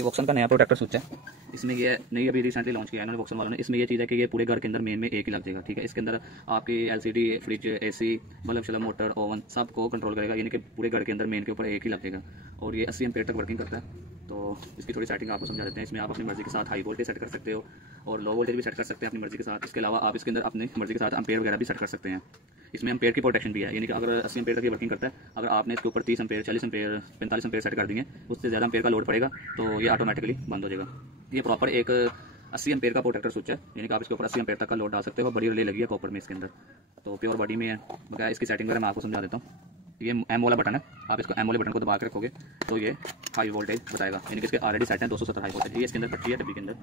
ये वोक्सन का नया प्रोटेक्टर स्विच है। इसमें ये नई अभी रिसेंटली लॉन्च किया है इन्होंने वोक्सन वालों ने। इसमें ये चीज़ है कि ये पूरे घर के अंदर मेन में एक ही लग जाएगा, ठीक है। इसके अंदर आपकी एलसीडी, फ्रिज, एसी, बल्ब शल्ब, मोटर, ओवन सब को कंट्रोल करेगा, यानी कि पूरे घर के अंदर मेन के ऊपर एक ही लग जाएगा। और ये 80 एम्पेयर तक वर्किंग करता है। तो इसकी थोड़ी सेटिंग आपको समझा देते हैं। इसमें आप अपनी मर्जी के साथ हाई वोल्टेज सेट कर सकते हो और लो वोल्टेज भी सेट कर सकते हैं अपनी मर्जी के साथ। इसके अलावा आप इसके अंदर अपनी मर्जी के साथ एम्पेयर वगैरह भी सेट कर सकते हैं। इसमें एम्पेयर की प्रोटेक्शन भी है, यानी कि अगर 80 एम्पेयर तक ये वर्किंग करता है, अगर आपने इसके ऊपर 30 एम्पेयर, 40 एम्पेयर, 45 एम्पेयर सेट कर दिए, उससे ज़्यादा एम्पेयर का लोड पड़ेगा तो ये ऑटोमेटिकली बंद हो जाएगा। ये प्रॉपर एक 80 एम्पेयर का प्रोटेक्टर स्विच है, यानी कि आप इसके ऊपर 80 एम्पेयर तक का लोड डाल सकते हो। बड़ी रिले लगी है कॉपर में इसके अंदर, तो प्योर बॉडी में है। बगैर इसकी सेटिंग वगैरह मैं आपको समझा देता हूँ। ये एम वाला बटन है, आप इसको एम वाले बटन को दबा के रखोगे तो ये हाई वोल्टेज बताएगा, यानी कि इसके ऑलरेडी सेट है 270 हाई वोल्टेज। ये इसके अंदर पर्ची है, डब्बी के अंदर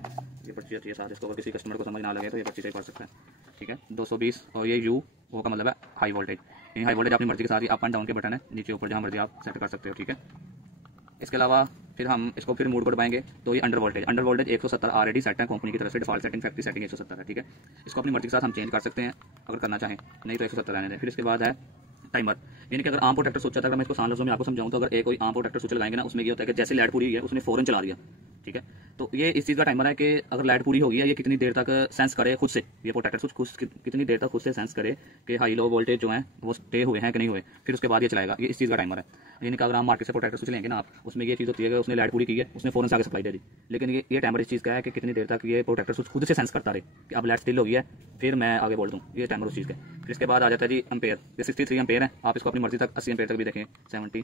ये पर्ची आती है साथ। इसको अगर किसी कस्टमर को समझ ना लगे तो ये पर्ची से पढ़ सकता है, ठीक है। 220 और ये यू वो का मतलब है हाई वोल्टेज, यानी हाई वोल्टेज अपनी मर्जी के साथ ही अप एंड डाउन के बटन है, नीचे ऊपर जहाँ मर्जी आप सेट कर सकते हो, ठीक है। इसके अलावा फिर हम इसको फिर मूड को दबाएंगे तो ये अंडर वोल्टेज 170 ऑलरेडी सेट है कंपनी की तरफ से। डिफॉल्ट सेटिंग, फैक्ट्री सेटिंग 170 है, ठीक है। इसको अपनी मर्जी के साथ हम चेंज कर सकते हैं अगर करना चाहें, नहीं तो 170 रहने दें। फिर इसके बाद है टाइमर, यानी कि अगर आर्म प्रोटेक्टर स्विच है, अगर मैं इसको आसान लफ्ज़ों में आपको समझाऊं तो अगर एक कोई आर्म प्रोटेक्टर स्विच लगाएंगे ना, उसमें ये होता है कि जैसे लाइट पूरी हुई है उसने फौरन चला दिया, ठीक है। तो ये इस चीज़ का टाइमर है कि अगर लाइट पूरी होगी है, ये कितनी देर तक सेंस करे खुद से, ये प्रोटेक्टर स्विच कितनी देर तक खुद से सेंस करे कि हाई लो वोल्टेज जो है वो स्टे हुए हैं कि नहीं हुए, फिर उसके बाद ये चलाएगा। ये इस चीज़ का टाइमर है, यानी कि अगर आप मार्केट से प्रोटेक्टर स्विच लेंगे ना आप, उसमें ये चीज़ होती है कि उसने लाइट पूरी की है, उसने फौरन से आगे सप्लाई दे दी। लेकिन ये टाइमर इस चीज़ का है कि कितनी देर तक ये प्रोटेक्टर स्विच खुद से सेंस करता रहे कि अब लाइट स्टिल होगी है, फिर मैं आगे बोल दूँ। ये टाइमर उस चीज़ का। फिर इसके बाद आ जाता है जी एम्पेयर। ये 63 एम्पेयर है, आप इसको अपनी मर्जी तक 80 एम्पेयर तक भी देखें, 70,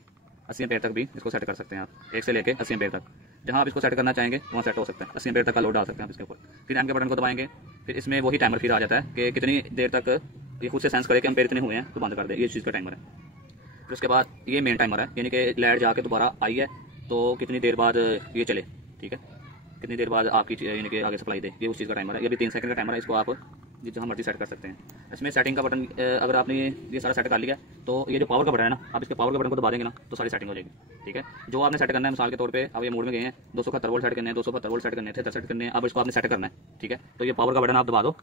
80 एम्पेयर तक भी इसको सेट कर सकते हैं आप, 1 से लेके 80 एम्पेयर तक। जहाँ आप इसको सेट करना चाहेंगे वहाँ सेट हो सकता है। 80 एम्पेयर तक का लोड डाल सकते हैं आप इसके ऊपर। फिर एम के बटन को दबाएंगे, फिर इसमें वही टाइमर फिर आ जाता है कि कितनी देर तक ये खुद से सेंस करे कि एम्पेयर इतने हुए हैं तो बंद कर दे। ये चीज़ का टाइमर है। फिर उसके बाद ये मेन टाइमर है, यानी कि लाइट जाके दोबारा आई है तो कितनी देर बाद ये चले, ठीक है, कितनी देर बाद आपकी यानी कि आगे सप्लाई दे, ये उस चीज़ का टाइमर है। ये भी 3 सेकंड का टाइमर है, इसको आप जहाँ मर्जी सेट कर सकते हैं। इसमें सेटिंग का बटन अगर आपने ये सारा सेट कर लिया तो ये जो पावर का बटन है ना, आप इसके पावर के बटन को दबा देंगे ना तो सारी सेटिंग हो जाएगी, ठीक है। जो आपने सेट करना है, मिसाल के तौर पे अब ये मोड में गए हैं, 271 वोल्ट सेट करने हैं, 272 वोल्ट सेट करने हैं, 73 सेट करने हैं, अब इसको आपने सेट करना है, ठीक है। तो ये पावर का बटन आप दबा दो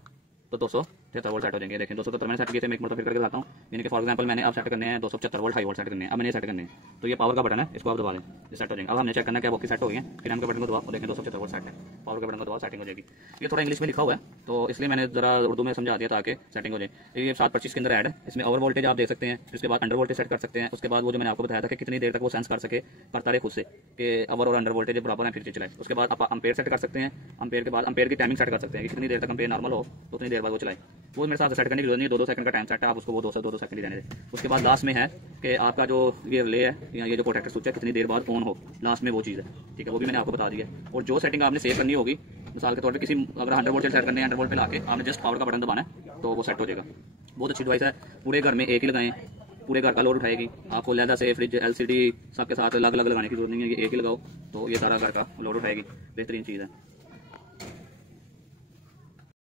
तो 273 वोल्ट सेट हो जाएंगे। देखें 270 मैंने सेट किए थे, मैं एक मतलब फिर करके बताता हूँ। यानी कि फॉर एग्जांपल मैंने अब सेट करने हैं 275 वोल्ट हाई वोल्ट सेट करने हैं, अब मैंने सेट करने हैं तो ये पावर का बटन है, इसको आप दबा दें, ये सेट हो जाएंगे। अब हमने चेक करना है कि आपकी सेट हो गई है, फिर हम के बटन को दबाओ, देखें 275 वोल्ट सेट है, पावर के बटन को दबाओ, सेटिंग हो जाएगी। ये थोड़ा इंग्लिश में लिखा हुआ है तो इसलिए मैंने जरा उर्दू में समझा दिया ताकि सेटिंग हो जाए। ये 725 के अंदर ऐड है, इसमें ओवर वोल्टेज आप देख सकते हैं, उसके बाद अंडर वोल्टेज सेट कर सकते हैं। उसके बाद वो जो मैंने आपको बताया था कि कितनी देर तक वो सेंस कर सके, करता रहे खुद से कि ओवर और अंडर वोल्टेज बराबर है, फिर चलाए। उसके बाद आप अम्पेयर सेट कर सकते हैं, अम्पेयर के बाद अम्पेयर की टाइमिंग सेट कर सकते हैं कि कितनी देर तक अम्पेयर नॉर्मल हो तो उतनी देर बाद वो चलाए। वो मेरे साथ सेट करने की जरूरत नहीं है, 2-2 सेकंड का टाइम सेट है, आप उसको वो 2-2 सेकंड ही रहने दें। उसके बाद लास्ट में है कि आपका जो ये रिले है या ये जो प्रोटेक्टर स्विच है कितनी देर बाद ऑन हो, लास्ट में वो चीज़ है, ठीक है। वो भी मैंने आपको बता दी है। और जो सेटिंग आपने सेव करनी होगी, मिसाल के तौर पे किसी अगर 100 वोल्ट सेट करने हैं, 100 वोल्ट पे लाके आपने जस्ट पावर का बटन दबाना है तो वो सेट हो जाएगा। बहुत अच्छी डिवाइस है, पूरे घर में एक ही लगाएं, पूरे घर का लोड उठाएगी। आपको लहदा से फ्रिज, एलसीडी सबके साथ अलग अलग लगाने की जरूरत नहीं है, ये एक ही लगाओ तो ये सारा घर का लोड उठाएगी। बेहतरीन चीज़ है।